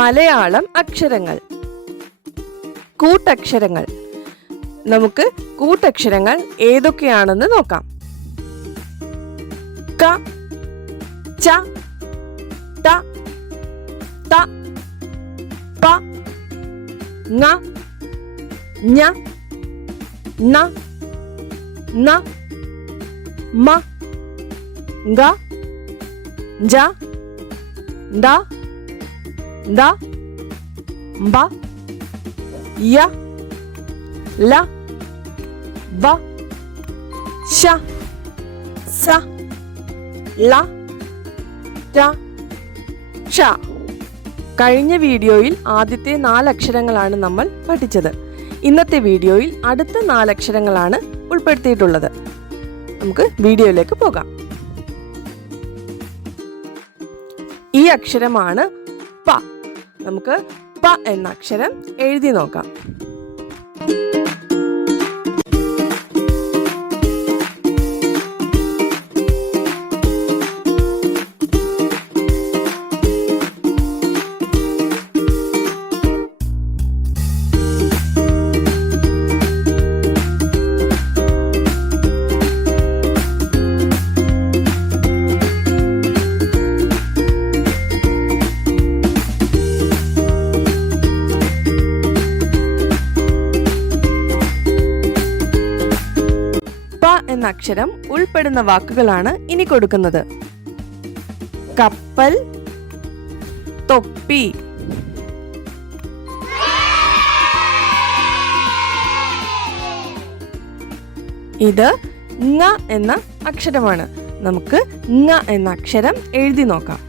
മലയാളം അക്ഷരങ്ങൾ. കൂട്ടക്ഷരങ്ങൾ. നമുക്ക് കൂട്ടക്ഷരങ്ങൾ ഏതൊക്കെയാണെന്ന് നോക്കാം. ക, ച, ത, ത, പ, ങ, ഞ, ന, ന, മ, ഗ, ജ, ദ, ദ, ബ, യ, ല, വ, ശ, സ, ല, ര, ഷ. കഴിഞ്ഞ വീഡിയോയിൽ ആദ്യത്തെ 4 അക്ഷരങ്ങളാണ് നമ്മൾ പഠിച്ചത്. ഇന്നത്തെ വീഡിയോയിൽ അടുത്ത 4 അക്ഷരങ്ങളാണ് ഉൾപ്പെടുത്തിയിട്ടുള്ളത്. നമുക്ക് വീഡിയോയിലേക്ക് പോകാം. ഈ അക്ഷരമാണ് പ. നമുക്ക് പ എന്ന അക്ഷരം എഴുതി നോക്കാം. എന്ന അക്ഷരം ഉൾപ്പെടുന്ന വാക്കുകളാണ് ഇനി കൊടുക്കുന്നത്. കപ്പൽ, തൊപ്പി. ഇത് ങ എന്ന അക്ഷരമാണ്. നമുക്ക് ങ എന്ന അക്ഷരം എഴുതി നോക്കാം.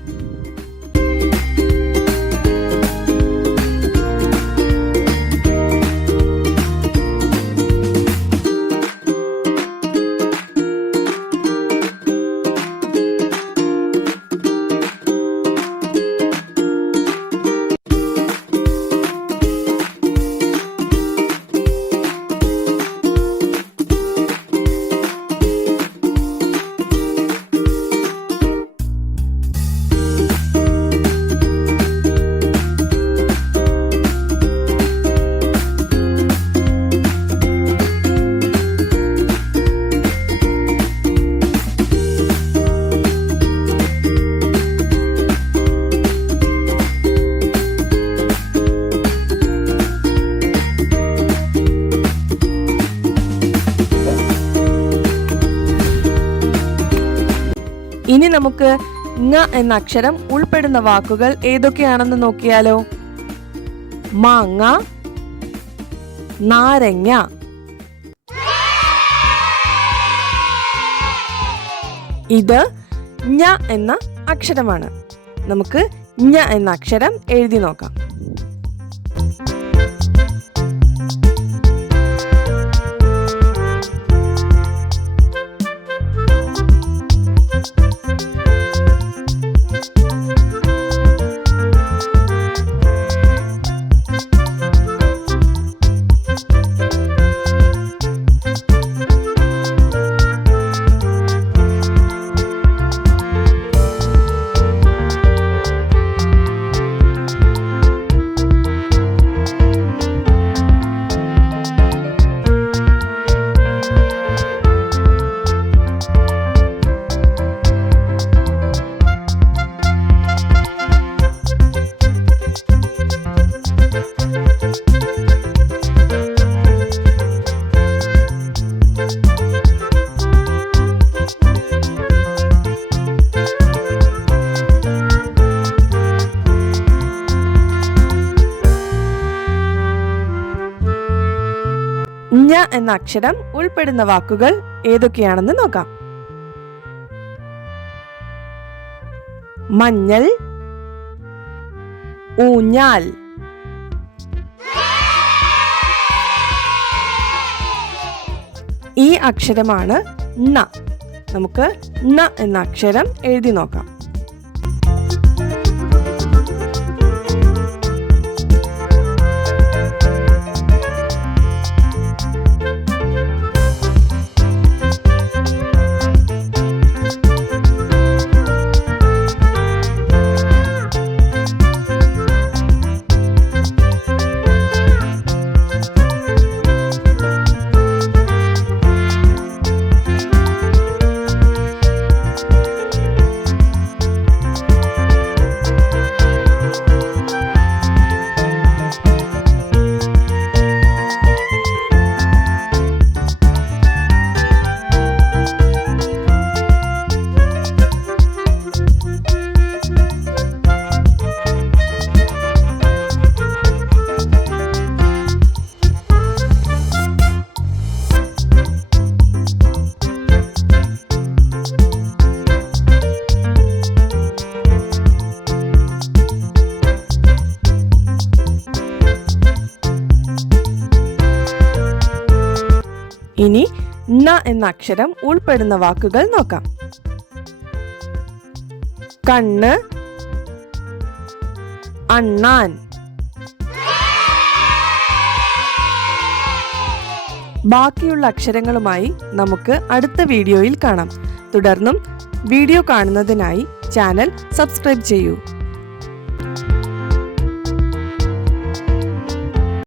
ഇനി നമുക്ക് ങ എന്ന അക്ഷരം ഉൾപ്പെടുന്ന വാക്കുകൾ ഏതൊക്കെയാണെന്ന് നോക്കിയാലോ. മാങ്ങ, നാരങ്ങ. ഇത് ഞ എന്ന അക്ഷരമാണ്. നമുക്ക് ഞ എന്ന അക്ഷരം എഴുതി നോക്കാം. ഞ എന്ന അക്ഷരം ഉൾപ്പെടുന്ന വാക്കുകൾ ഏതൊക്കെയാണെന്ന് നോക്കാം. മഞ്ഞൾ, ഊഞ്ഞാൽ. ഈ അക്ഷരമാണ് ണ. നമുക്ക് ണ എന്ന അക്ഷരം എഴുതി നോക്കാം. ഇനി ന എന്ന അക്ഷരം ഉൾപ്പെടുന്ന വാക്കുകൾ നോക്കാം. കണ്ണ്, അണ്ണാൻ. ബാക്കിയുള്ള അക്ഷരങ്ങളുമായി നമുക്ക് അടുത്ത വീഡിയോയിൽ കാണാം. തുടർന്നും വീഡിയോ കാണുന്നതിനായി ചാനൽ സബ്സ്ക്രൈബ് ചെയ്യൂ.